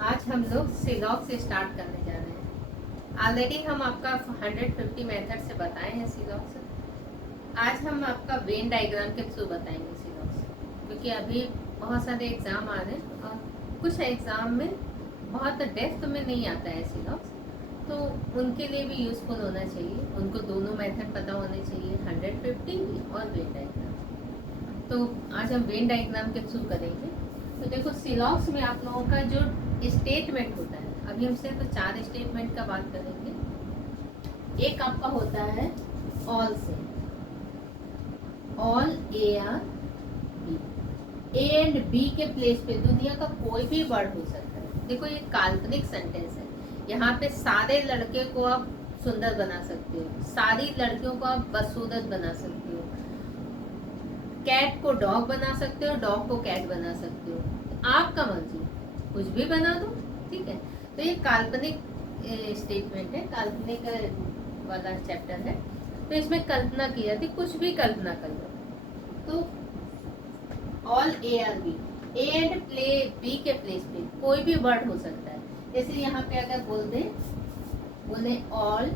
आज हम लोग सिलॉग से स्टार्ट करने जा रहे हैं। ऑलरेडी हम आपका 150 मेथड से बताए हैं सिलॉग से। आज हम आपका वेन डायग्राम के थ्रू बताएंगे सिलॉग से, क्योंकि अभी बहुत सारे एग्जाम आ रहे हैं और कुछ एग्जाम में बहुत डेप्थ में नहीं आता है सिलॉग, तो उनके लिए भी यूजफुल होना चाहिए। उनको दोनों मेथड पता होने चाहिए, 150 और वेन डायग्राम। तो आज हम वेन डायग्राम के थ्रू करेंगे। तो देखो सिलॉग्स में आप लोगों का जो स्टेटमेंट होता है, अभी हम सिर्फ 4 स्टेटमेंट का बात करेंगे। एक आपका होता है ऑल से, all A are B. A and B के प्लेस पे दुनिया का कोई भी वर्ड हो सकता है। देखो ये काल्पनिक सेंटेंस है, यहाँ पे सारे लड़के को आप सुंदर बना सकते हो, सारी लड़कियों को आप बदसूरत बना सकते हो, कैट को डॉग बना सकते हो, डॉग को कैट बना सकते हो, आपका मर्जी, कुछ भी बना दो, ठीक है। तो ये काल्पनिक स्टेटमेंट है, काल्पनिक वाला चैप्टर है। तो इसमें कल्पना की जाती, कुछ भी कल्पना कर लो। तो all A are B, A and play B के प्लेस पे कोई भी वर्ड हो सकता है। जैसे यहाँ पे अगर बोले ऑल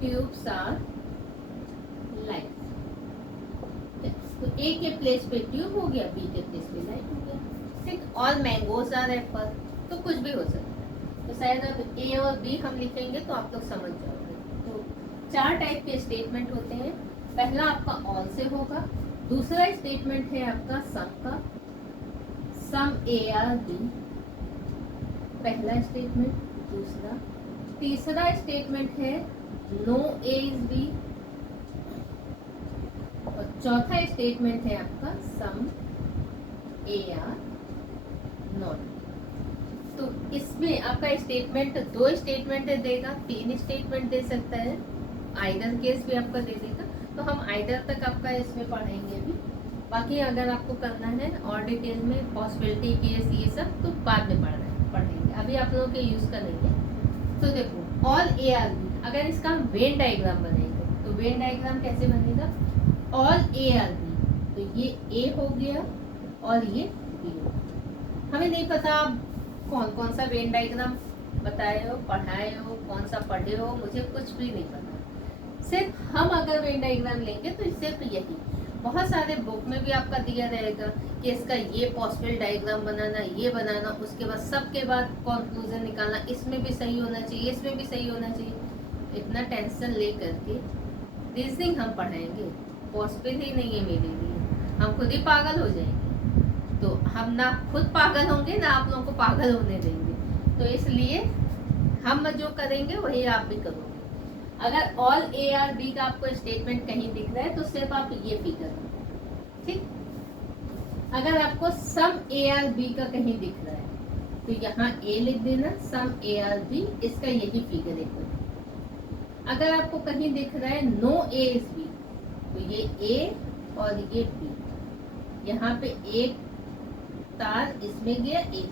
ट्यूब्स आर लाइट, तो ए के प्लेस पे ट्यूब हो गया, बी के प्लेस पे लाइट हो गया, ठीक। ऑल मैंगोज आर एप्पल, तो कुछ भी हो सकता है। तो शायद अब ए और बी हम लिखेंगे तो आप लोग समझ जाओगे। तो 4 टाइप के स्टेटमेंट होते हैं। पहला आपका ऑल से होगा, दूसरा स्टेटमेंट है आपका सम का, सम ए आर बी, पहला स्टेटमेंट। दूसरा, तीसरा स्टेटमेंट है नो ए इज बी, और चौथा स्टेटमेंट है आपका सम ए आर नॉट। तो इसमें आपका स्टेटमेंट 2 स्टेटमेंट देगा, 3 स्टेटमेंट दे सकता है, आइदर केस भी आपका दे देगा। तो हम आइदर तक आपका इसमें पढ़ेंगे अभी। बाकी अगर आपको करना है और डिटेल में पॉसिबिलिटी केस ये सब तो बाद में पढ़ेंगे, अभी आप लोगों के यूज करेंगे। तो देखो ऑल ए आर बी, अगर इसका हम वेन डायग्राम बनेंगे तो वेन डायग्राम कैसे बनेगा, ऑल ए आर बी, तो ये ए हो गया और ये बी हो गया। हमें नहीं पता आप कौन कौन सा वेन डायग्राम बताए हो, पढ़ाए हो, कौन सा पढ़े हो, मुझे कुछ भी नहीं पता। सिर्फ हम अगर वेन डायग्राम लेंगे तो सिर्फ यही, बहुत सारे बुक में भी आपका दिया रहेगा कि इसका ये पॉसिबल डायग्राम बनाना, ये बनाना, उसके बाद सबके बाद कंक्लूजन निकालना, इसमें भी सही होना चाहिए, इसमें भी सही होना चाहिए। इतना टेंशन ले करके रीजनिंग हम पढ़ाएंगे पॉसिबल ही नहीं है मेरे लिए, हम खुद ही पागल हो जाएंगे। तो हम ना खुद पागल होंगे ना आप लोगों को पागल होने देंगे। तो इसलिए हम जो करेंगे वही आप भी करोगे। अगर ऑल ए आर बी का आपको स्टेटमेंट कहीं दिख रहा है तो सिर्फ आप ये फिगर, ठीक। अगर आपको सम ए आर बी का कहीं दिख रहा है तो यहाँ ए लिख देना, सम ए आर बी, इसका यही फिगर है। अगर आपको कहीं दिख रहा है नो ए इज बी, तो ये ए और ये बी, यहाँ पे एक तार इसमें गया, एक,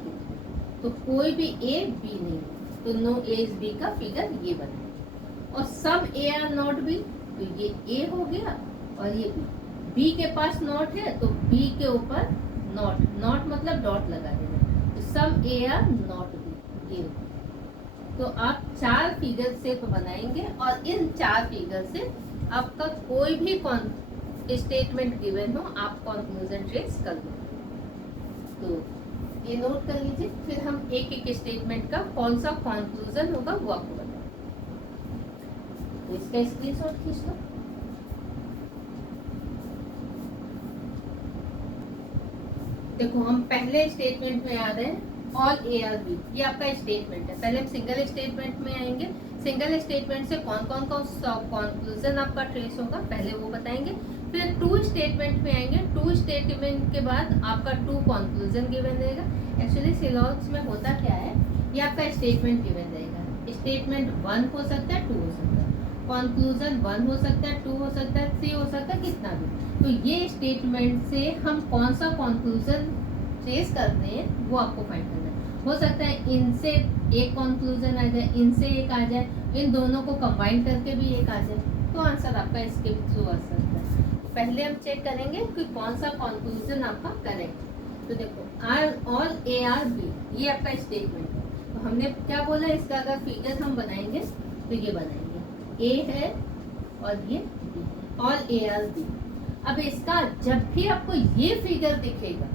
तो कोई भी ए बी नहीं, तो नो ए इज बी का फिगर ये बना। और सम ए आर नॉट बी, तो ये ए हो गया और ये बी, बी के पास नॉट है तो बी के ऊपर नॉट, नॉट मतलब डॉट लगा देना, तो some A are not B, ये। तो आप 4 फिगर से तो बनाएंगे और इन 4 फिगर से आपका कोई भी स्टेटमेंट गिवन हो आप कंक्लूजन ट्रेस कर दो। तो ये नोट कर लीजिए, फिर हम एक एक स्टेटमेंट का कौन सा कंक्लूजन होगा वो आपको बताएंगे। तो इसका स्क्रीनशॉट खींच लो। देखो हम पहले स्टेटमेंट में आ रहे हैं, ऑल ए आर बी, ये आपका स्टेटमेंट है। पहले हम सिंगल स्टेटमेंट में आएंगे, सिंगल स्टेटमेंट से कौन कौन कंक्लूजन आपका ट्रेस होगा पहले वो बताएंगे। फिर 2 स्टेटमेंट में आएंगे, 2 स्टेटमेंट के बाद आपका 2 कंक्लूजन गिवन रहेगा। एक्चुअली सिलॉग्स में होता क्या है, ये आपका स्टेटमेंट गिवन रहेगा, स्टेटमेंट 1 हो सकता है, 2 हो सकता है, कंक्लूजन 1 हो सकता है, 2 हो सकता है, 3 हो सकता है, कितना भी। तो ये स्टेटमेंट से हम कौन सा कंक्लूजन ट्रेस करते हैं वो आपको फाइंड करना है। हो सकता है इनसे एक कंक्लूजन आ जाए, इनसे एक आ जाए, इन दोनों को कंबाइन करके भी एक आ जाए, तो आंसर आपका इसके थ्रू आ सकता है। पहले हम चेक करेंगे कि कौन सा कंक्लूजन आपका करेक्ट है। तो देखो ऑल ए आर बी, ये आपका स्टेटमेंट है। तो हमने क्या बोला, इसका अगर फिगर हम बनाएंगे तो ये बनाएंगे, ए है और ये B, all A are B. अब इसका जब भी आपको ये फिगर दिखेगा,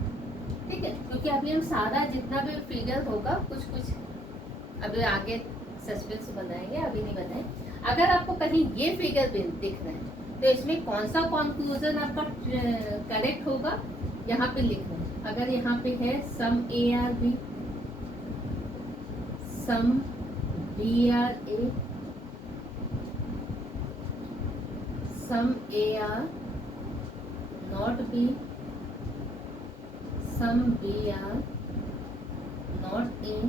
ठीक है, क्योंकि अभी हम सारा जितना भी फिगर होगा कुछ कुछ अभी आगे सस्पेंस बनाएंगे, अभी नहीं बनाए। अगर आपको कहीं ये फिगर दिख रहा है तो इसमें कौन सा कंक्लूजन आपका करेक्ट होगा, यहाँ पे लिखना है। अगर यहाँ पे है some A are B, some B are A, some A are not B, some B are not A,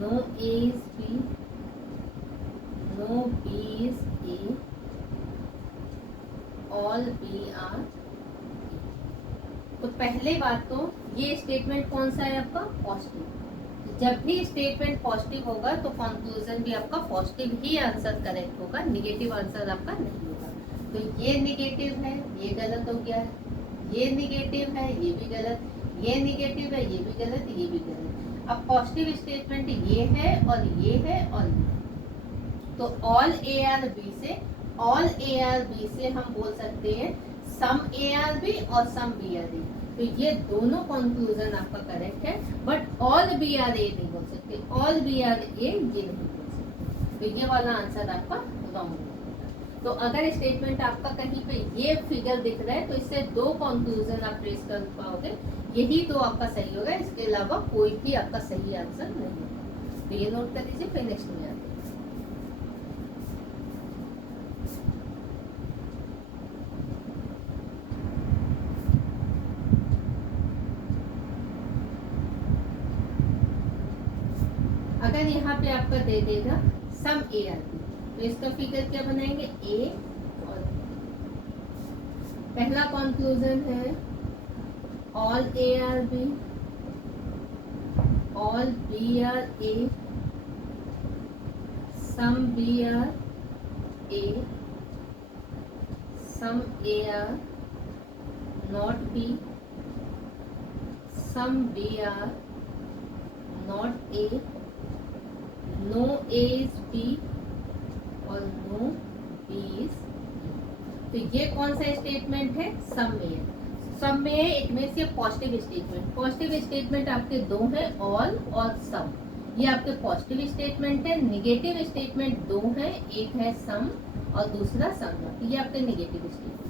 no A is B, no B is A, all B are. तो पहले बात तो ये स्टेटमेंट कौन सा है आपका, पॉजिटिव। जब भी स्टेटमेंट पॉजिटिव होगा तो कंक्लूजन भी आपका पॉजिटिव ही आंसर करेक्ट होगा, नेगेटिव आंसर आपका नहीं होगा। तो ये नेगेटिव है, ये गलत हो गया है, ये नेगेटिव है, ये भी गलत, ये नेगेटिव है, ये भी गलत, ये भी गलत। अब पॉजिटिव स्टेटमेंट ये है और ये है और ये। तो ऑल ए आर बी से, ऑल ए आर बी से हम बोल सकते हैं सम ए आर बी और सम बी आर ए। तो ये दोनों कंक्लूजन आपका करेक्ट है, बट ऑल बी आर ए नहीं बोल सकते, ऑल बी आर ए ये नहीं बोल सकते। तो ये वाला आंसर आपका रॉन्ग है। तो अगर स्टेटमेंट आपका कहीं पे ये फिगर दिख रहा है तो इससे दो कंक्लूजन आप ट्रेस कर पाओगे, यही तो आपका सही होगा, इसके अलावा कोई भी आपका सही आंसर नहीं होगा। तो ये नोट कर लीजिए, फिर नेक्स्ट में आते हैं। अगर यहाँ पे आपका दे देगा सम ए आर बी, तो इसका फिगर क्या बनाएंगे, ए और पहला कंक्लूजन है all A are B, all B are A, some B are A, some A are not B, some B are not A, no A is B और no B is. तो ये कौन सा स्टेटमेंट है, सम में है। सम में है, इट मीन्स ये पॉजिटिव स्टेटमेंट। पॉजिटिव स्टेटमेंट आपके दो है, ऑल और सम, ये आपके पॉजिटिव स्टेटमेंट है। नेगेटिव स्टेटमेंट दो है, एक है सम और दूसरा सम है, ये आपके नेगेटिव स्टेटमेंट।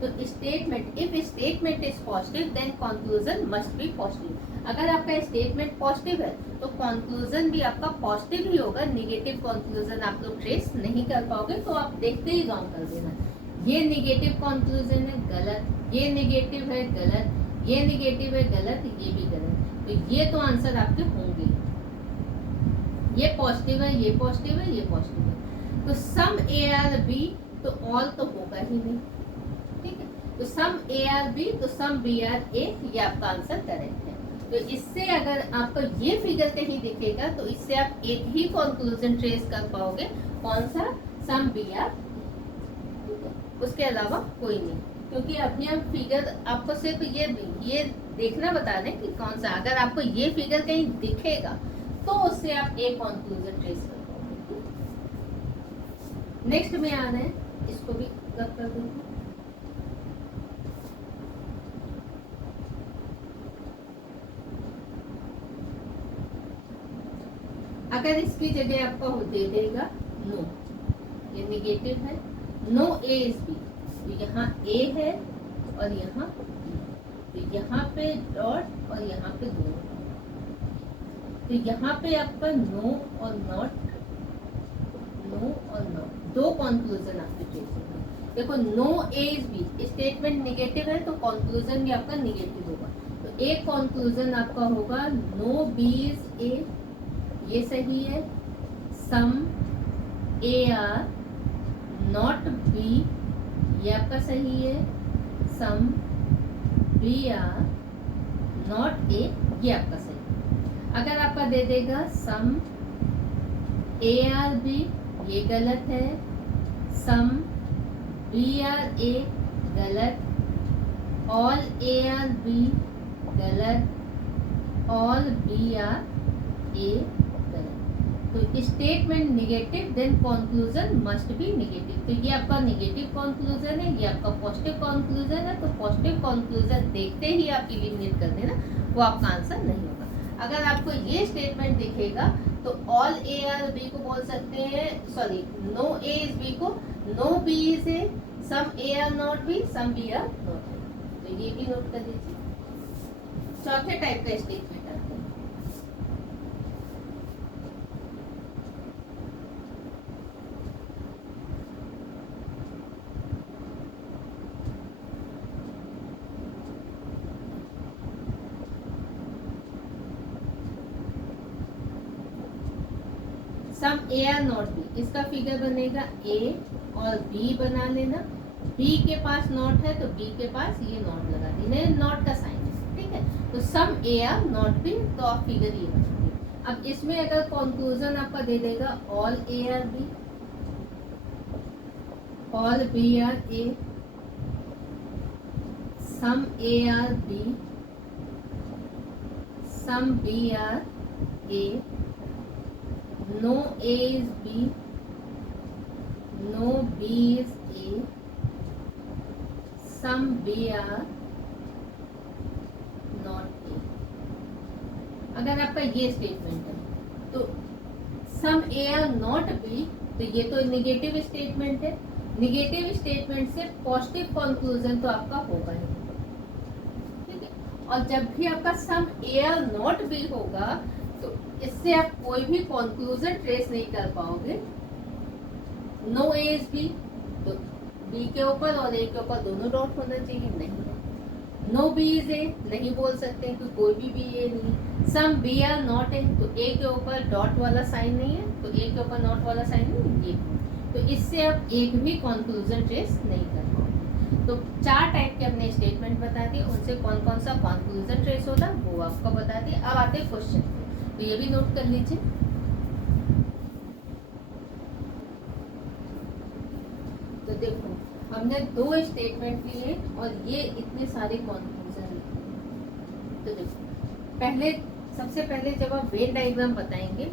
तो statement, if statement is positive then conclusion must be positive. अगर आपका स्टेटमेंट पॉजिटिव है तो कंक्लूजन भी आपका पॉजिटिव ही होगा, नेगेटिव कंक्लूजन आप लोग ट्रेस नहीं कर पाओगे। तो आप देखते ही काम कर देना, ये नेगेटिव कंक्लूजन है गलत, ये नेगेटिव है गलत, ये नेगेटिव है गलत, ये भी गलत। तो ये तो आंसर आपके होंगे, ये पॉजिटिव है, ये पॉजिटिव है, ये पॉजिटिव है। तो सम ए आर बी, तो ऑल तो होगा ही नहीं, ठीक है। तो सम ए आर बी, तो सम बी आर ए, ये आपका आंसर करेक्ट है। तो इससे अगर आपको ये फिगर कहीं दिखेगा तो इससे आप एक ही कंक्लूजन ट्रेस कर पाओगे, कौन सा, सम बी आर, उसके अलावा कोई नहीं। क्योंकि अभी हम फिगर आपको सिर्फ ये देखना बता रहे हैं कि कौन सा, अगर आपको ये फिगर कहीं दिखेगा तो उससे आप एक कंक्लूजन ट्रेस कर पाओगे। नेक्स्ट में आ रहे हैं, इसको भी कर दूंगा। अगर इसकी जगह आपका दे देगा नो, ये नेगेटिव है, नो ए इज बी, तो यहाँ ए है और यहाँ बी, तो यहाँ पे डॉट और यहाँ पे दो, तो यहाँ पे आपका नो और नॉट, नो और नॉट, दो कंक्लूजन आपके ट्रेस होंगे। देखो no A is B, statement negative है तो कंक्लूजन भी आपका नेगेटिव होगा। तो एक कंक्लूजन आपका होगा नो बी इज ए, ये सही है। Some A are not B, ये आपका सही है। Some B are not A, ये आपका सही है। अगर आपका दे देगा सम ए आर बी, ये गलत है। सम बी आर ए गलत, ऑल ए आर बी गलत, ऑल बी आर ए गलत। तो statement negative then conclusion must be negative. तो ये आपका निगेटिव कंक्लूजन है, ये आपका पॉजिटिव कंक्लूजन है। तो पॉजिटिव कंक्लूजन देखते ही आप इलिमिनेट कर देना, वो आपका आंसर नहीं होगा। अगर आपको ये स्टेटमेंट दिखेगा तो ऑल ए आर बी को बोल सकते हैं, sorry no A is B को no B is A, some A are not B, some B are not A. तो ये भी नोट कर लीजिए। चौथे टाइप का स्टेटमेंट आते हैं। सम ए आर नॉट बी, इसका फिगर बनेगा ए और बी बना लेना। बी के पास नॉट है तो बी के पास ये नॉट लगा देना, नॉट का साइन है, ठीक है। तो some A are not B, तो आप फिगर ये बनाइए। अब इसमें अगर कंक्लूजन आपका दे देगा all A are B, all B are A, some A are B, some B are A, no A is B, no B is A, some B are not A। अगर आपका ये स्टेटमेंट है तो सम A are not B, तो ये तो negative statement है। Negative statement से पॉजिटिव कंक्लूजन तो आपका होगा ही, ठीक है। और जब भी आपका सम A are not B होगा तो इससे आप कोई भी कंक्लूजन ट्रेस नहीं कर पाओगे। नो ए इज बी, तो बी के ऊपर और ए के ऊपर दोनों डॉट होना चाहिए, नहीं है। नो बी इज ए, नहीं बोल सकते कि कोई भी बी ए नहीं। Some B are not A, तो ए के ऊपर डॉट वाला साइन नहीं है, तो ए के ऊपर नॉट वाला साइन नहीं है, तो इससे आप एक भी कंक्लूजन ट्रेस नहीं कर पाओगे। तो 4 टाइप के हमने स्टेटमेंट बता दिए, उनसे कौन कौन सा कंक्लूजन ट्रेस होता है वो आपको बता दिए। अब आते हैं क्वेश्चन, तो ये भी नोट कर लीजिए। तो देखो हमने 2 स्टेटमेंट लिए और ये इतने सारे कंक्लूजन लिए। तो देखो सबसे पहले जब आप वेन डायग्राम बताएंगे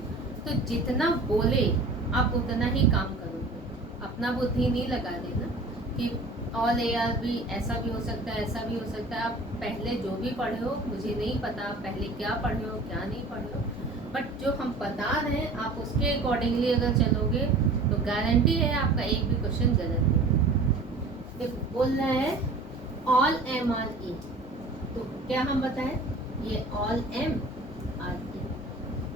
तो जितना बोले आप उतना ही काम करोगे। अपना बुद्धि नहीं लगा देना कि ऑल ए आर बी ऐसा भी हो सकता है, ऐसा भी हो सकता है। आप पहले जो भी पढ़े हो, मुझे नहीं पता आप पहले क्या पढ़े हो क्या नहीं पढ़े हो, बट जो हम बता रहे हैं आप उसके अकॉर्डिंगली अगर चलोगे तो गारंटी है आपका एक भी क्वेश्चन गलत नहीं। देखो बोल रहा है ऑल एम आर ए, तो क्या हम बताएं, ये ऑल एम आर ए,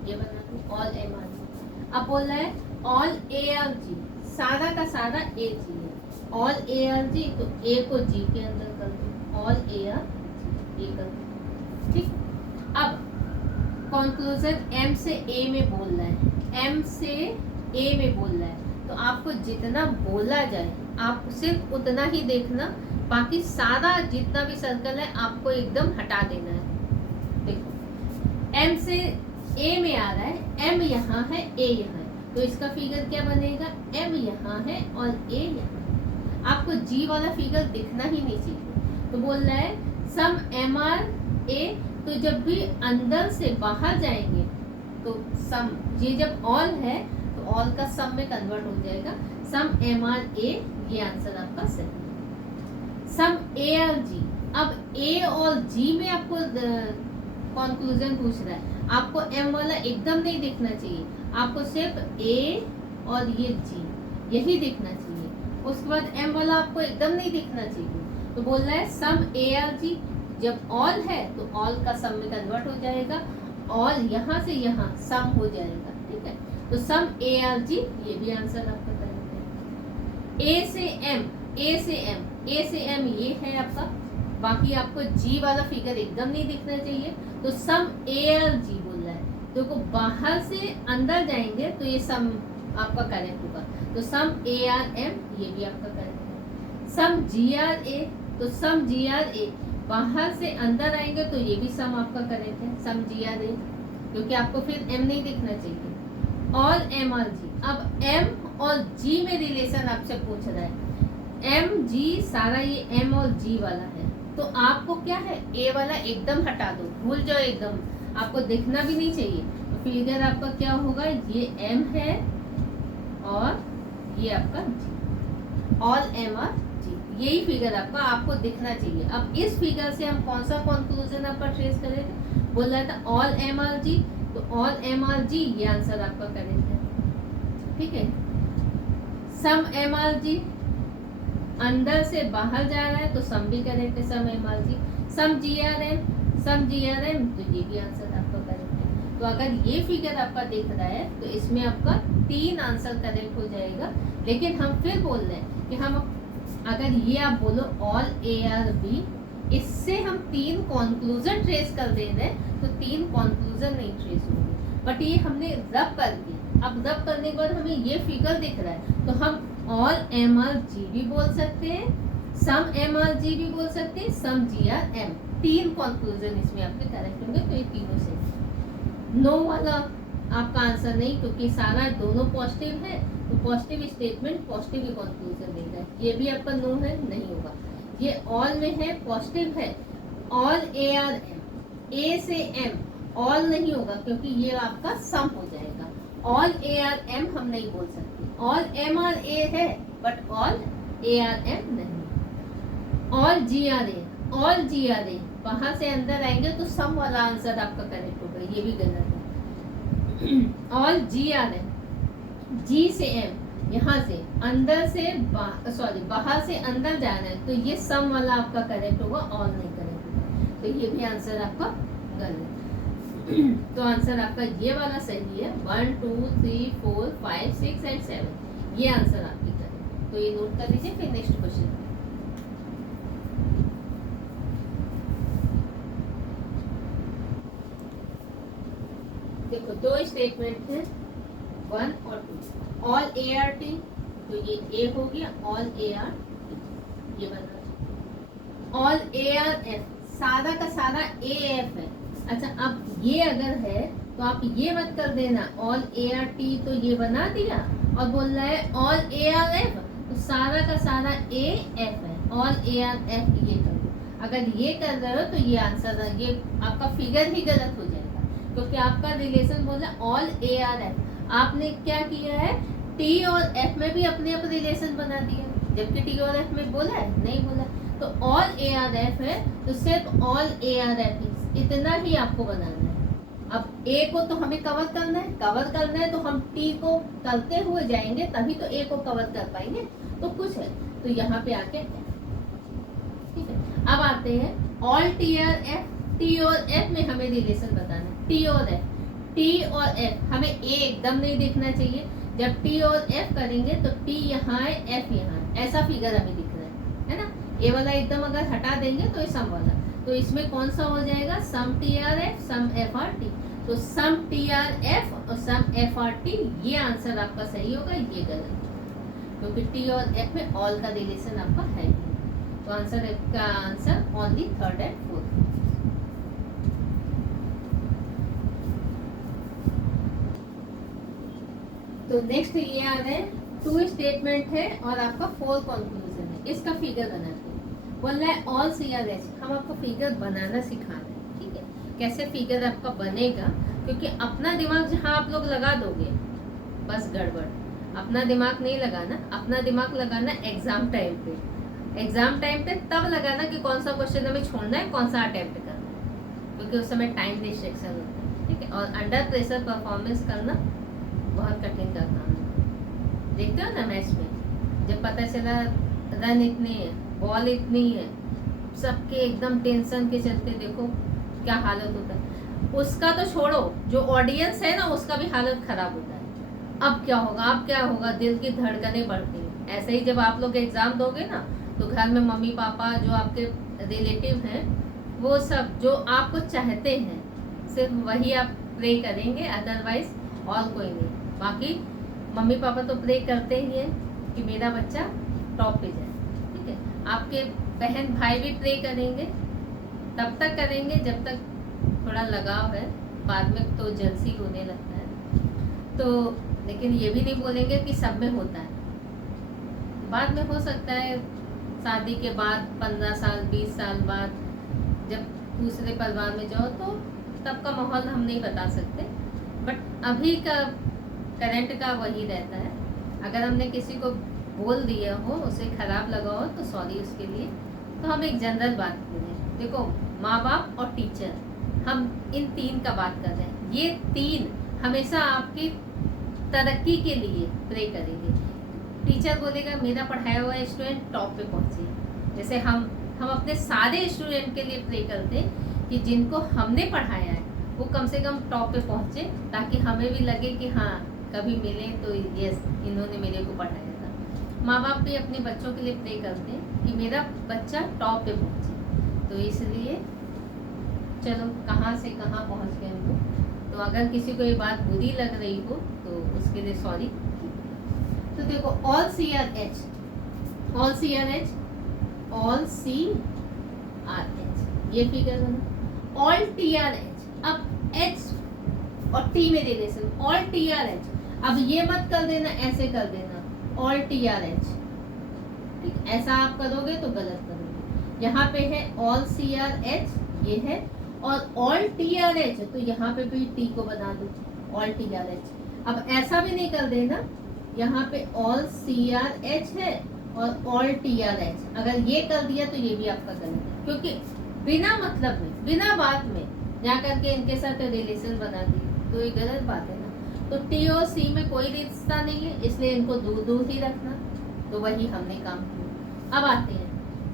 ये बना ऑल एम आर ए। अब बोल रहा है ऑल ए आर जी, सारा का सारा ए जी है। ऑल ए आर जी, तो ए को जी के अंदर कर दो, ऑल ए आर जी कर दो, ठीक। अब कंक्लूजन एम से ए में बोल रहा है, एम से ए में बोल रहा है, तो आपको जितना बोला जाए आप सिर्फ उतना ही देखना, बाकी सारा जितना भी सर्कल है आपको एकदम हटा देना है। देखो एम से ए में आ रहा है, एम यहाँ है ए यहाँ है, तो इसका फिगर क्या बनेगा, एम यहाँ है और ए यहाँ है। आपको जी वाला फिगर दिखना ही नहीं चाहिए। तो बोल रहा है सम एम आर ए, तो जब भी अंदर से बाहर जाएंगे तो सम, ये जब ऑल है तो ऑल का सम में कन्वर्ट हो जाएगा। सम एम आर ए, ये आंसर आपका सही है। सम ए आर जी, अब ए और जी में आपको कंक्लूजन पूछ रहा है, आपको एम वाला एकदम नहीं दिखना चाहिए, आपको सिर्फ ए और ये जी यही दिखना चाहिए। उसके बाद एम वाला आपको एकदम नहीं दिखना चाहिए। तो बोल रहा है सम ए आर जी, जब ऑल है तो ऑल का सम में कन्वर्ट हो जाएगा, ऑल यहाँ से यहाँ सम हो जाएगा, ठीक है। तो सम ए आर जी, ये भी आंसर आपका करेक्ट है। ए से एम, ए से एम, ए से एम ये है आपका, बाकी आपको जी वाला फिगर एकदम नहीं दिखना चाहिए। तो सम ए आर जी बोल रहा है, देखो बाहर से अंदर जाएंगे तो ये सम आपका करेक्ट होगा। तो सम ए आर एम, ये भी आपका करेक्ट है। सम जी आर ए, तो सम जी आर ए, बाहर से अंदर आएंगे तो ये भी सम आपका करेक्ट है, सम जी आर ए, क्योंकि आपको फिर एम नहीं दिखना चाहिए। ऑल एम आर जी, अब एम और जी में रिलेशन आपसे पूछ रहा है, एम जी सारा ये एम और जी वाला है, तो आपको क्या है ए वाला एकदम हटा दो, भूल जाओ एकदम, आपको दिखना भी नहीं चाहिए। तो फिगर आपका क्या होगा, ये एम है और ये आपका जी, ऑल एम और जी, यही फिगर आपको दिखना चाहिए। अब इस फिगर से हम कौन सा कंक्लूजन आपका ट्रेस करेंगे, बोल रहा था ऑल एम आर जी, तो ऑल एम आर जी ये आंसर आपका करेक्ट है। ठीक है, सम एम आर जी अंदर से बाहर जा रहा है तो सम भी करेक्ट है, सम एम आर जी। सम जी आर एम, सम जी आर एम, तो ये भी आंसर आपका करेक्ट है। तो अगर ये फिगर आपका दिख रहा है तो इसमें आपका 3 आंसर करेक्ट हो जाएगा। लेकिन हम फिर बोल रहे हैं कि हम अगर ये आप बोलो ऑल ए आर बी, इससे हम 3 कंक्लूजन ट्रेस कर दे रहे हैं तो 3 कंक्लूजन नहीं ट्रेस होंगे। बट ये हमने रब कर दी, अब रब करने के बाद हमें ये फिगर दिख रहा है तो हम ऑल एम आर जी भी बोल सकते हैं, सम एम आर जी भी बोल सकते हैं, सम जी आर एम, 3 कंक्लूजन इसमें आपके करेक्ट होंगे। तो ये तीनों से नो वाला आपका आंसर नहीं, क्योंकि सारा दोनों पॉजिटिव है तो पॉजिटिव स्टेटमेंट पॉजिटिव ही कंक्लूजन देगा, ये भी आपका नो है, नहीं होगा। ये ऑल में है, पॉजिटिव है, ऑल ए आर एम, ए से एम ऑल नहीं होगा क्योंकि ये आपका सम हो जाएगा। ऑल ए आर एम हम नहीं बोल सकते, ऑल एम आर ए है but all A are M नहीं। All G are A, all G are A वहां से अंदर आएंगे तो सम वाला आंसर आपका करेक्ट होगा, ये भी गलत है। ऑल जी आर एम, जी से एम यहाँ से अंदर से बाहर से अंदर जाना है तो ये सम वाला आपका करेक्ट होगा, ऑल नहीं करेक्ट होगा, तो ये भी आंसर आपका गलत। तो आंसर आपका ये वाला सही है, 1 2 3 4 5 6 एंड 7 ये आंसर आपकी करेक्ट। तो ये नोट कर लीजिए। फिर नेक्स्ट क्वेश्चन, देखो 2 स्टेटमेंट है 1 और 2, ऑल ए आर टी, तो ये ए हो गया, ऑल ए आर टी ये बना, ऑल ए आर एफ सारा का सारा ए एफ है। अच्छा अब ये अगर है तो आप ये मत कर देना ऑल ए आर टी, तो ये बना दिया और बोल रहा है ऑल ए आर एफ, तो सारा का सारा ए एफ है, ऑल ए आर एफ ये कर दो। अगर ये कर रहे हो तो ये आंसर है, ये आपका फिगर ही गलत हो जाएगा क्योंकि आपका रिलेशन बोल रहा है ऑल ए आर एफ, आपने क्या किया है टी और एफ में भी अपने आप रिलेशन बना दिया, जबकि टी और एफ में बोला है नहीं बोला। तो ऑल ए आर एफ है तो सिर्फ ऑल ए आर एफ इतना ही आपको बनाना है। अब ए को तो हमें कवर करना है तो हम टी को करते हुए जाएंगे तभी तो ए को कवर कर पाएंगे, तो कुछ है तो यहाँ पे आके ठीक है। अब आते हैं ऑल टी और एफ, टी और एफ में हमें रिलेशन बताना है, टी और एफ, टी और एफ हमें ए एकदम नहीं देखना चाहिए, जब टी और एफ करेंगे तो टी यहाँ है एफ यहाँ है, ऐसा फिगर हमें दिख रहा है ना। ए वाला एकदम अगर हटा देंगे तो ये सम वाला, तो इसमें कौन सा हो जाएगा सम टी आर एफ सम एफ आर टी, तो सम टी आर एफ और सम एफ आर टी ये आंसर आपका सही होगा, ये गलत क्योंकि टी और एफ में ऑल का रिलेशन आपका है, तो आंसर का answer only 3rd and 4th। तो नेक्स्ट ये आ रहा है 2 स्टेटमेंट है और आपका 4 कंक्लूजन है, इसका फिगर बनाते हैं। बोल रहा है ऑल सी आर एच, हम आपको फिगर बनाना सिखा रहे हैं, ठीक है। कैसे फिगर आपका बनेगा, क्योंकि अपना दिमाग जहाँ आप लोग लगा दोगे बस गड़बड़, अपना दिमाग नहीं लगाना, अपना दिमाग लगाना एग्जाम टाइम पे, एग्जाम टाइम पे तब लगाना कि कौन सा क्वेश्चन हमें छोड़ना है कौन सा अटेम्प्ट करना है, क्योंकि उस समय टाइम रिस्ट्रिक्शन होता है, ठीक है। और अंडर प्रेशर परफॉर्मेंस करना बहुत कठिन का काम है। देखते हो ना मैच में जब पता चला रन इतने है, बॉल इतनी है, सबके एकदम टेंशन के चलते देखो क्या हालत होता है, उसका तो छोड़ो जो ऑडियंस है ना उसका भी हालत खराब होता है। अब क्या होगा, अब क्या होगा, दिल की धड़कनें बढ़ती हैं। ऐसे ही जब आप लोग एग्जाम दोगे ना तो घर में मम्मी पापा जो आपके रिलेटिव हैं वो सब जो आपको चाहते हैं सिर्फ वही आप प्रे करेंगे, अदरवाइज और कोई नहीं। बाकी मम्मी पापा तो प्रे करते ही हैं कि मेरा बच्चा टॉप पे जाए, ठीक है। आपके बहन भाई भी प्रे करेंगे, तब तक करेंगे जब तक थोड़ा लगाव है, बाद में तो जलसी होने लगता है। तो लेकिन ये भी नहीं बोलेंगे कि सब में होता है, बाद में हो सकता है शादी के बाद 15 साल 20 साल बाद जब दूसरे परिवार में जाओ तो तब का माहौल हम नहीं बता सकते, बट अभी का करंट का वही रहता है। अगर हमने किसी को बोल दिया हो, उसे खराब लगा हो तो सॉरी उसके लिए। तो हम एक जनरल बात करें, देखो माँ बाप और टीचर, हम इन तीन का बात कर रहे हैं। ये तीन हमेशा आपकी तरक्की के लिए प्रे करेंगे। टीचर बोलेगा मेरा पढ़ाया हुआ स्टूडेंट टॉप पे पहुंचे। जैसे हम अपने सारे स्टूडेंट के लिए प्रे करते हैं कि जिनको हमने पढ़ाया है वो कम से कम टॉप पे पहुंचे, ताकि हमें भी लगे कि हाँ कभी मिले तो यस इन्होंने मेरे को पढ़ाया था। माँ बाप भी अपने बच्चों के लिए प्रे करते हैं कि मेरा बच्चा टॉप पे पहुंचे। तो इसलिए चलो कहाँ से कहाँ पहुँच गए हम लोग। तो अगर किसी को ये बात बुरी लग रही हो तो उसके लिए सॉरी। तो देखो all CRH, all CRH, all CRH ये फिगर बना। ऑल TRH, अब H और T में रिलेशन, ऑल TRH। अब ये मत कर देना, ऐसे कर देना ऑल TRH, ठीक। ऐसा आप करोगे तो गलत करोगे। यहाँ पे है ऑल CRH ये है, और ऑल TRH तो यहाँ पे भी T को बना दो ऑल TRH। अब ऐसा भी नहीं कर देना, यहाँ पे ऑल CRH है और ऑल TRH, अगर ये कर दिया तो ये भी आपका गलत है, क्योंकि बिना मतलब में बिना बात में जा करके इनके साथ रिलेशन बना दिए तो ये गलत बात है ना। तो T और C में कोई रिश्ता नहीं है, इसलिए इनको दूर दूर ही रखना। तो वही हमने काम किया। अब आते हैं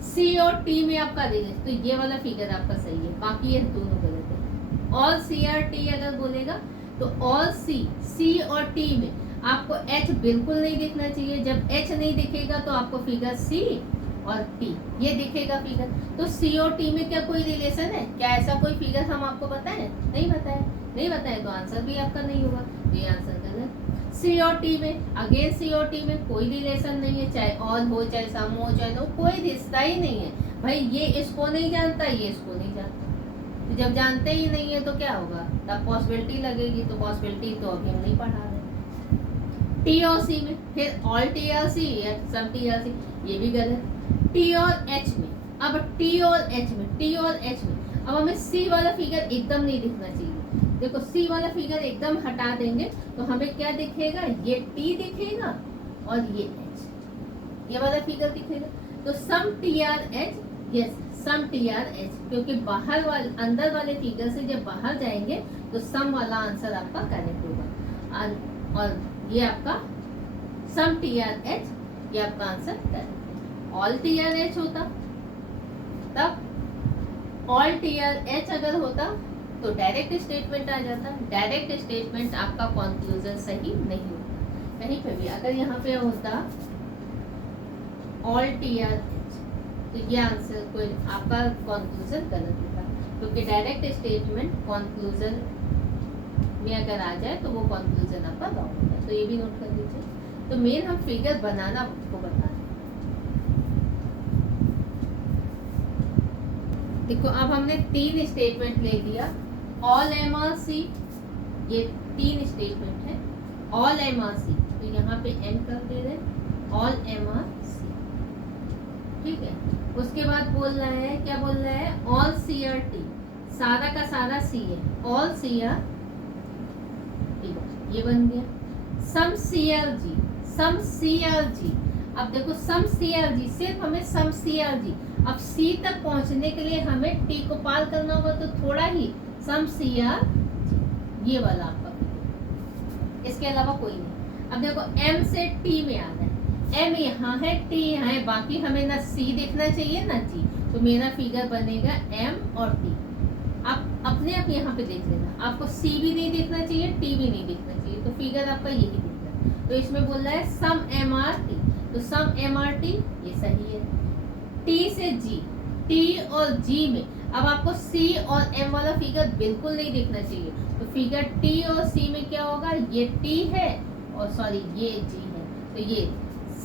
C और T में आपका रिलेशन, तो ये वाला फिगर आपका सही है, बाकी ये दोनों गलत है। ऑल CRT अगर बोलेगा तो ऑल C और T में आपको H बिल्कुल नहीं दिखना चाहिए। जब H नहीं दिखेगा तो आपको फिगर C और T ये दिखेगा फिगर। तो C और T में क्या कोई रिलेशन है? क्या ऐसा कोई फिगर हम आपको बताएं? नहीं बताए, नहीं बताए तो आंसर भी आपका नहीं होगा, ये आंसर गलत। C और T में अगेन C और T में कोई रिलेशन नहीं है, चाहे ऑल हो चाहे सम हो चाहे नो, कोई रिश्ता ही नहीं है भाई। ये इसको नहीं जानता, ये इसको नहीं जानता। तो जब जानते ही नहीं है तो क्या होगा, तब पॉसिबिलिटी लगेगी। तो पॉसिबिलिटी तो अभी हम नहीं पढ़ा रहे। T और C में फिर ऑल TRC या सम TRC ये भी गलत। T और H में, अब T और H में, T और H में अब हमें C वाला फिगर एकदम नहीं दिखना चाहिए। देखो C वाला फिगर एकदम हटा देंगे तो हमें क्या दिखेगा, ये T दिखेगा और ये H, ये वाला फिगर दिखेगा। तो सम TRH, यस सम TRH, क्योंकि बाहर वाले अंदर वाले फिगर से जब बाहर जाएंगे तो सम वाला आंसर आपका करेक्ट होगा, और ये आपका सम TRH ये आपका आंसर करेक्ट। ऑल TRH होता तब, ऑल TRH अगर होता तो डायरेक्ट स्टेटमेंट आ जाता। डायरेक्ट स्टेटमेंट आपका कंक्लूजन सही नहीं होता कहीं पे भी। अगर यहाँ पे होता ऑल TRH तो ये आंसर कोई आपका कंक्लूजन गलत होता, क्योंकि डायरेक्ट स्टेटमेंट कंक्लूजन में अगर आ जाए तो वो कंक्लूजन आपका रॉन्ग होता है। तो ये भी नोट कर लीजिए। तो मेन हम फिगर बनाना आपको बता रहे हैं। देखो अब हमने तीन स्टेटमेंट ले लिया। ऑल MRC ये तीन स्टेटमेंट है। ऑल MRC तो यहाँ पे M कर दे रहे, ऑल MRC, ठीक है। उसके बाद बोल रहा है, क्या बोल रहा है, ऑल CRT, सारा का सारा C है, ऑल CRT ये बन गया। सम CRG, सम CRG, अब देखो सम CRG सिर्फ हमें सम CRG, अब C तक पहुंचने के लिए हमें T को पार करना होगा, तो थोड़ा ही सम CRG ये वाला आपका, इसके अलावा कोई नहीं। अब देखो M से T में आ रहा है, M यहाँ है T यहाँ है, बाकी हमें ना C दिखना चाहिए ना T, तो मेरा फिगर बनेगा M और T। आप अपने आप यहाँ पे देख लेना, आपको C भी नहीं दिखना चाहिए, T भी नहीं दिखना चाहिए, तो फिगर आपका यही दिखता है। तो इसमें बोल रहा है सम MRT, तो सम MRT ये सही है। T से G, T और G में अब आपको C और M वाला फिगर बिल्कुल नहीं दिखना चाहिए, तो फिगर T और C में क्या होगा, ये T है और सॉरी ये G है, तो ये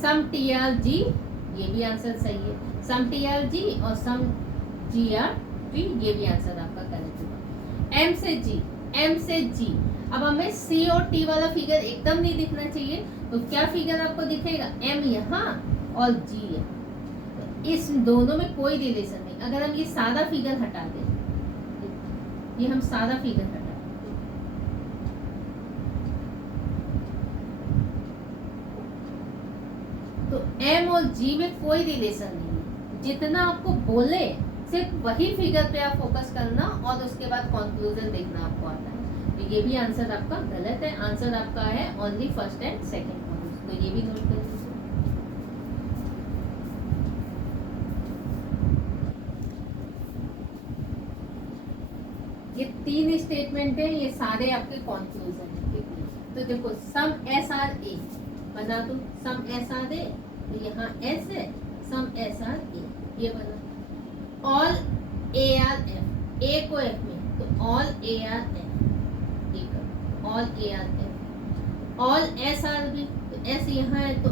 सम TRG ये भी आंसर सही है। सम TRG और सम GRT ये भी आंसर आपका करेक्ट होगा। M से G, M से G अब हमें C और T वाला फिगर एकदम नहीं दिखना चाहिए, तो क्या फिगर आपको दिखेगा, M यहाँ और G यहाँ। तो इस दोनों में कोई रिलेशन नहीं। अगर हम ये सादा फिगर हटा दें, ये हम सादा फिगर हटा, तो M और G में कोई रिलेशन नहीं है। जितना आपको बोले सिर्फ वही फिगर पे आप फोकस करना और उसके बाद कंक्लूजन देखना आपको आता है। तो ये भी आंसर आपका गलत है। आंसर आपका है only first and second point. तो ये भी नोट कर लीजिए। ये 3 स्टेटमेंट है, ये सारे आपके कंक्लूजन है। ठीक है, तो देखो सम एस आर ए बना दो, सम एस आर ए, तो यहाँ एस है, सम एस आर ए ये बना। ऑल ए आर एफ, ए को एफ में, तो ऑल ए आर एफ, ये करो all A are F. All S are B, तो एस यहाँ है, तो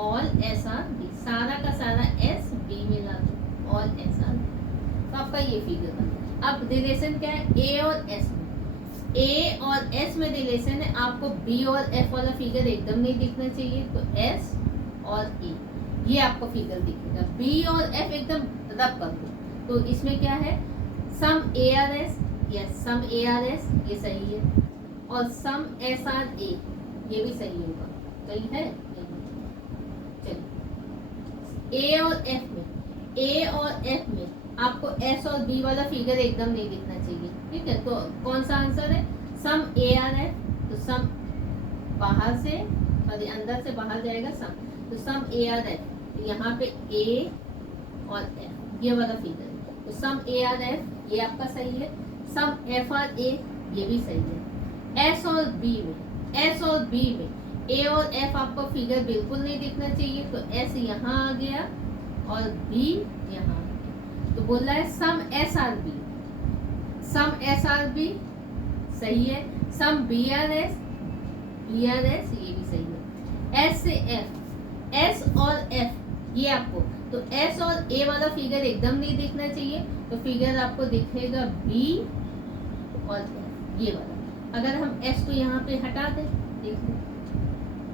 ऑल एस आर बी, सारा का सारा एस बी में ला दो, ऑल एस आर बी। तो आपका ये फिगर बना। अब रिलेशन क्या है ए और एस में, ए और एस में रिलेशन है। आपको बी और एफ वाला फिगर एकदम नहीं दिखना चाहिए, तो एस और ए ये आपको फिगर दिखेगा। बी और एफ एकदम रब कर दो, तो इसमें क्या है some A are S, yes some A are S ये सही है, और सम एस आर ए ये भी सही होगा। सही है, चलिए ए और एफ में, ए और एफ में आपको एस और बी वाला फिगर एकदम नहीं दिखना चाहिए। ठीक है, तो कौन सा आंसर है सम ए आर है, तो सम बाहर से और अंदर से बाहर जाएगा सम, तो सम ए आर है, तो यहाँ पे ए और एफ ये वाला फिगर है, तो सम ए आर एफ ये आपका सही है। सम एफ आर ए ये भी सही है। एस और बी में, एस और बी में ए और एफ आपको फिगर बिल्कुल नहीं दिखना चाहिए, तो एस यहाँ आ गया और बी यहाँ, तो बोल रहा है some S are B, some S are B सही है। Some B are S, B are S ये भी सही है। एस से एफ, एस और एफ ये आपको, तो एस और ए वाला फिगर एकदम नहीं दिखना चाहिए, तो फिगर आपको दिखेगा बी और एफ ये वाला। अगर हम एस को यहाँ पे हटा दें, देखिए,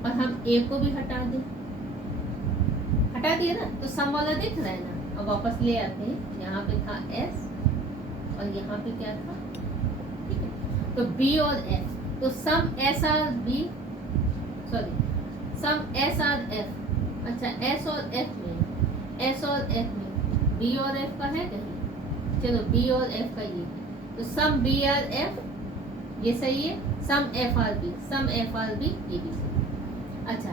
और हम ए को भी हटा दें, हटा दिए ना, तो सम वाला दिख रहा है ना। अब वापस ले आते हैं, यहाँ पे था S और यहाँ पे क्या था, ठीक है, तो B और F, तो सम S are B, sorry some S R F, अच्छा S और F में, S और F में B और F का है कहीं, चलो B और F का ये, तो सम B आर F ये सही है। सम एफ आर बी, सम एफ आर बी ये भी सही है। अच्छा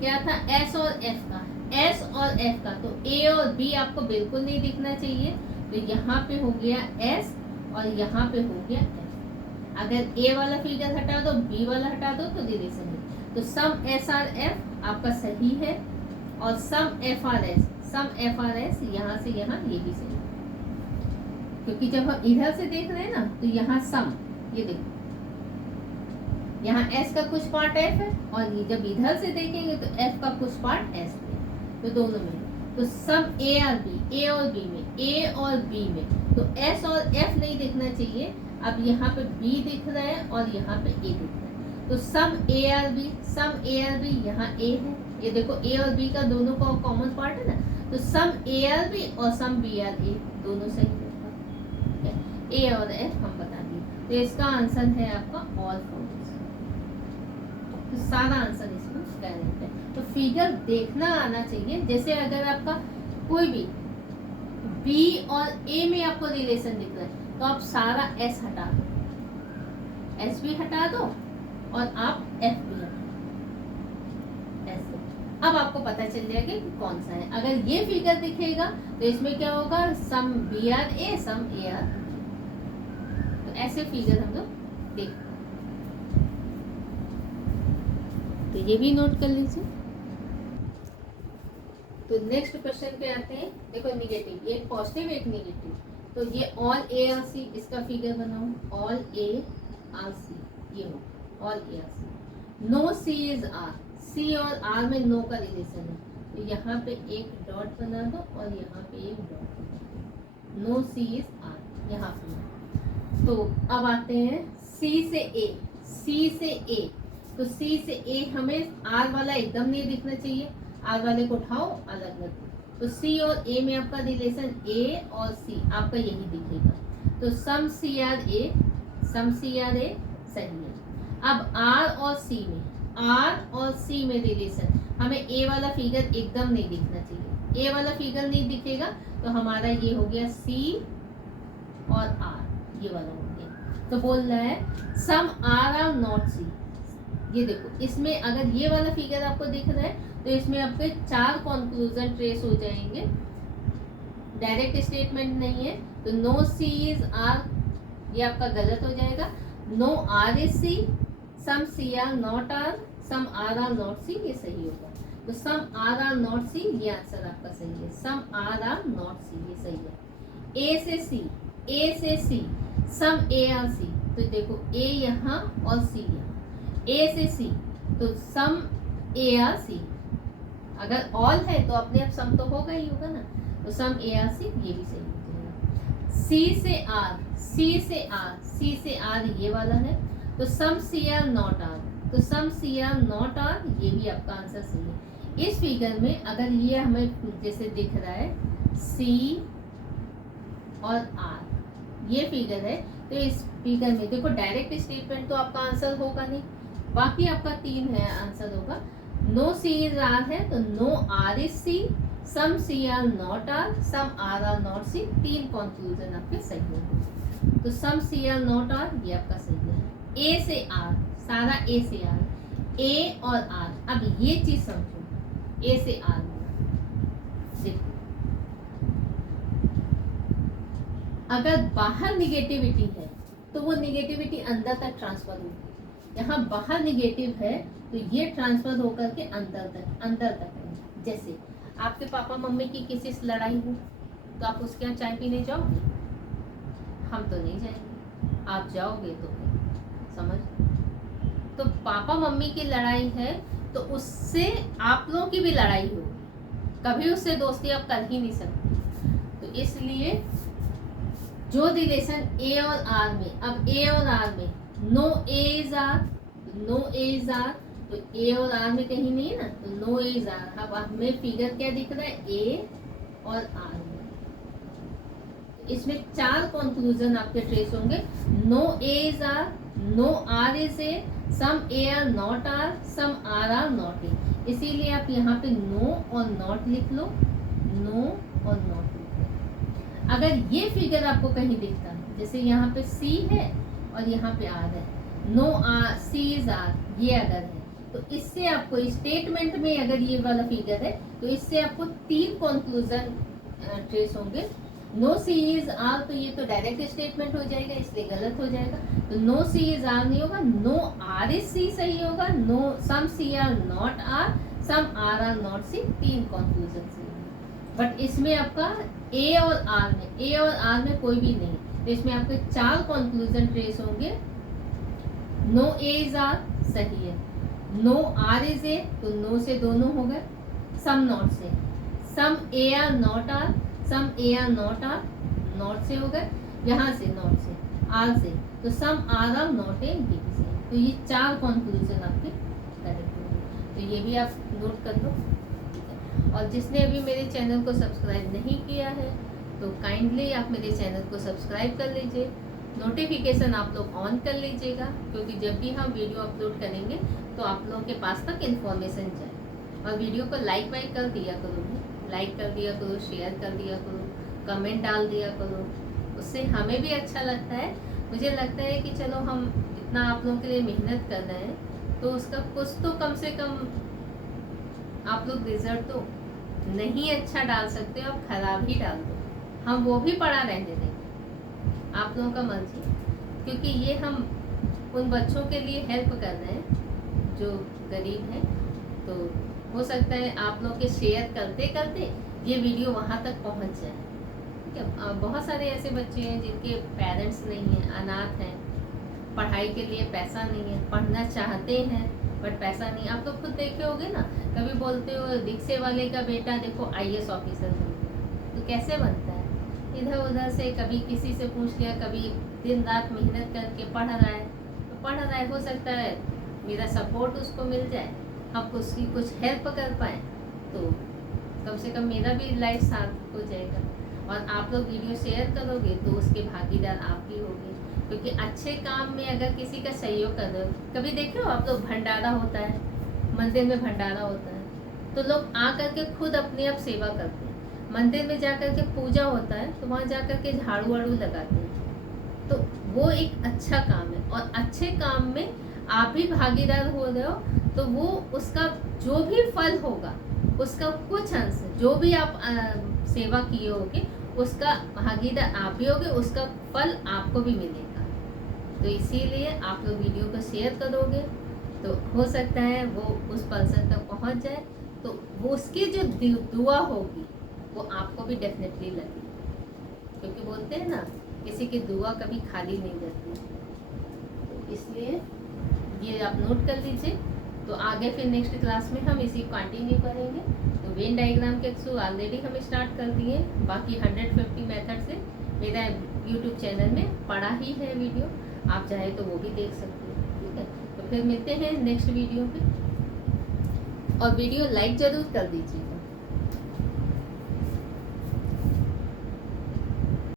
क्या था S और F का, एस और एफ का, तो ए और बी आपको बिल्कुल नहीं दिखना चाहिए, तो यहाँ पे हो गया एस और यहाँ पे हो गया एफ। अगर ए वाला फिगर हटा दो, बी वाला हटा दो, तो रिलेशन है। तो सम एस आर एफ आपका सही है, और सम एफ आर एस, सम एफ आर एस यहाँ से यहाँ ये भी सही है, क्योंकि जब हम इधर से देख रहे हैं ना, तो यहाँ सम, ये देखो यहाँ एस का कुछ पार्ट एफ है, और ये जब इधर से देखेंगे तो एफ का कुछ पार्ट एस है, तो दोनों में, तो सम ए आर बी, ए और बी में, ए और बी में, तो एस और एफ नहीं दिखना चाहिए। अब यहाँ पे बी दिख रहा है और यहाँ पे ए दिख रहा है, तो some A are B, some A are B यहाँ ए है, ये देखो ए और बी का दोनों का कॉमन पार्ट है ना, तो सम ए आर बी और सम बी आर ए दोनों सही होगा। ए और एफ हम बता दिए, तो इसका आंसर है आपका ऑल फोर्स। तो सारा आंसर इसमें करेक्ट है। तो फिगर देखना आना चाहिए। जैसे अगर आपका कोई भी बी और ए में आपको रिलेशन दिख रहा है, तो आप सारा एस हटा दो, एस भी हटा दो और आप एफ भी हटा दो, ऐसे। अब आपको पता चल जाएगा कि कौन सा है। अगर ये फिगर दिखेगा तो इसमें क्या होगा, some B are A, some A are, तो ऐसे फिगर हम लोग देख, तो ये भी नोट कर लीजिए। तो नेक्स्ट क्वेश्चन पे आते हैं। देखो निगेटिव, एक पॉजिटिव एक निगेटिव, तो ये ऑल ए आर सी, इसका फिगर बनाओ, ऑल ए आर सी, ये हो all A are C. No C is R, C और आर में नो का रिलेशन है, तो यहाँ पे एक डॉट बना दो और यहाँ पे एक dot, no C is R यहाँ पे। तो अब आते हैं सी से ए, सी से ए, तो सी से ए हमें आर वाला एकदम नहीं दिखना चाहिए, आर वाले को उठाओ अलग रख दो, तो सी और ए में आपका रिलेशन ए और सी आपका यही दिखेगा। तो some C are A, some C R A सही है। अब आर और सी में, आर और सी में रिलेशन, हमें ए वाला फिगर एकदम नहीं दिखना चाहिए। ए वाला फिगर नहीं दिखेगा तो हमारा ये हो गया सी और आर, ये वाला हो गया। तो बोल रहा है some R are not C. ये देखो इसमें अगर ये वाला फिगर आपको दिख रहा है तो इसमें आपके 4 कंक्लूजन ट्रेस हो जाएंगे। डायरेक्ट स्टेटमेंट नहीं है तो नो सी इज आर, ये आपका गलत हो जाएगा। No R is C, some C are not R, some R are not C, ये सही होगा। तो some R are not C, ये आंसर आपका सही है। Some R are not C, ये सही है। ए से सी, ए से सी, सम ए आर सी, तो देखो ए यहाँ और सी यहाँ। ए से सी तो सम ए आर सी, अगर ऑल है तो अपने आप सम तो होगा ही होगा ना, तो सम ए आर सी, ये भी सही हो जाएगा। सी से आर, सी से आर, सी से आर ये वाला है तो some C are not are, तो some C are not R, ये भी आपका आंसर सही है। इस फिगर में अगर ये हमें जैसे दिख रहा है सी और आर, ये फिगर है, तो इस फिगर में देखो डायरेक्ट स्टेटमेंट तो आपका आंसर होगा नहीं, बाकी आपका 3 है आंसर होगा। नो सी इज आर है तो no R is C, some C are not R, some R are not C, 3 conclusion आपके सही होंगे। तो some C are not R, ये आपका सही है। ए से आर, सारा ए से आर, ए और आर, अब ये चीज समझो, ए से आर देखो, अगर बाहर निगेटिविटी है तो वो निगेटिविटी अंदर तक ट्रांसफर होगी। यहाँ बाहर निगेटिव है तो ये ट्रांसफर होकर के अंदर तक है। जैसे आपके पापा मम्मी की किसी से लड़ाई हो तो आप उसके यहाँ चाय पीने जाओगे? हम तो नहीं जाएंगे, आप जाओगे तो समझ। तो पापा मम्मी की लड़ाई है तो उससे आप लोगों की भी लड़ाई होगी, कभी उससे दोस्ती आप कर ही नहीं सकते। तो इसलिए जो रिलेशन ए और आर में, अब ए और आर में no A is R, no A is R, तो ए और आर में कहीं नहीं है ना, तो नो ए इज आर। अब हमें फिगर क्या दिख रहा है, ए और आर में, इसमें 4 कंक्लूजन आपके ट्रेस होंगे। No A is R, no R is A, some A are not R, some R are not A. इसीलिए आप यहाँ पे नो और नॉट लिख लो, नो और नॉट लिख लो। अगर ये फिगर आपको कहीं दिखता है, जैसे यहाँ पे सी है और यहाँ पे आर है, no R C is R, ये अगर है तो इससे आपको स्टेटमेंट में अगर ये वाला फिगर है तो इससे आपको 3 कंक्लूजन ट्रेस होंगे। नो सी इज आर, तो ये तो डायरेक्ट स्टेटमेंट हो जाएगा, इसलिए गलत हो जाएगा। तो नो सी इज आर नहीं होगा, नो आर इज सी सही होगा। No some C are not R, some R are not C, 3 conclusion सही है। बट इसमें आपका ए और आर में, ए और आर में कोई भी नहीं, तो इसमें आपके 4 कंक्लूजन ट्रेस होंगे। नो ए इज आर सही है, नो आर इज ए, तो नो से दोनों हो गए, सम नॉट से, some A are not R, some A are not R, not से हो गए, यहाँ से नॉट से, आर से, तो some R are not A, ये भी सही। तो ये 4 कंक्लूजन आपके करेक्ट होंगे, तो ये भी आप नोट कर लो। और जिसने अभी मेरे चैनल को सब्सक्राइब नहीं किया है तो काइंडली आप मेरे चैनल को सब्सक्राइब कर लीजिए, नोटिफिकेशन आप लोग ऑन कर लीजिएगा, क्योंकि जब भी हम वीडियो अपलोड करेंगे तो आप लोगों के पास तक इन्फॉर्मेशन जाए। और वीडियो को लाइक वाइक कर दिया करो, लाइक कर दिया करो, शेयर कर दिया करो, कमेंट डाल दिया करो, उससे हमें भी अच्छा लगता है। मुझे लगता है कि चलो हम इतना आप लोगों के लिए मेहनत कर रहे हैं तो उसका कुछ तो कम से कम आप लोग रिजल्ट तो नहीं अच्छा डाल सकते हो, आप खराब ही डाल दो, हम वो भी पढ़ा रहने देंगे, आप लोगों का मर्जी। क्योंकि ये हम उन बच्चों के लिए हेल्प कर रहे हैं जो गरीब हैं, तो हो सकता है आप लोग के शेयर करते करते ये वीडियो वहाँ तक पहुँच जाए। ठीक है, बहुत सारे ऐसे बच्चे हैं जिनके पेरेंट्स नहीं हैं, अनाथ हैं, पढ़ाई के लिए पैसा नहीं है, पढ़ना चाहते हैं बट पैसा नहीं। आप तो खुद देखे होगे ना, कभी बोलते हो रिक्शे वाले का बेटा देखो IAS ऑफिसर बन गया, तो कैसे बनता है, इधर उधर से कभी किसी से पूछ लिया, कभी दिन रात मेहनत करके पढ़ रहा है, तो पढ़ रहा है, हो सकता है मेरा सपोर्ट उसको मिल जाए, हम उसकी कुछ हेल्प कर पाए, तो कम से कम मेरा भी लाइफ सार्थक हो जाएगा। और आप लोग वीडियो शेयर करोगे तो उसके भागीदार आप भी होगे, क्योंकि अच्छे काम में अगर किसी का सहयोग कर दो। कभी देखे हो आप लोग, भंडारा होता है, मंदिर में भंडारा होता है, तो लोग आ करके खुद अपने आप सेवा करते हैं। मंदिर में जा कर के पूजा होता है तो वहाँ जा कर के झाड़ू वाड़ू लगाते हैं, तो वो एक अच्छा काम है। और अच्छे काम में आप भी भागीदार हो रहे हो, तो वो उसका जो भी फल होगा, उसका कुछ अंश जो भी आप सेवा किए होगे उसका भागीदार आप भी होगे, उसका फल आपको भी मिलेगा। तो इसीलिए आप लोग वीडियो को शेयर करोगे तो हो सकता है वो उस पर्सन तक पहुंच जाए, तो वो उसकी जो दुआ होगी वो आपको भी डेफिनेटली लगे, क्योंकि बोलते हैं ना, किसी की दुआ कभी खाली नहीं जाती। तो इसलिए ये आप नोट कर लीजिए। तो आगे फिर नेक्स्ट क्लास में हम इसी कंटिन्यू करेंगे। तो वेन डायग्राम के थ्रू ऑलरेडी हम स्टार्ट कर दिए, बाकी 150 मेथड से मेरा यूट्यूब चैनल में पड़ा ही है वीडियो, आप चाहे तो वो भी देख सकते हैं। ठीक है, तो फिर मिलते हैं नेक्स्ट वीडियो पे, और वीडियो लाइक ज़रूर कर दीजिएगा।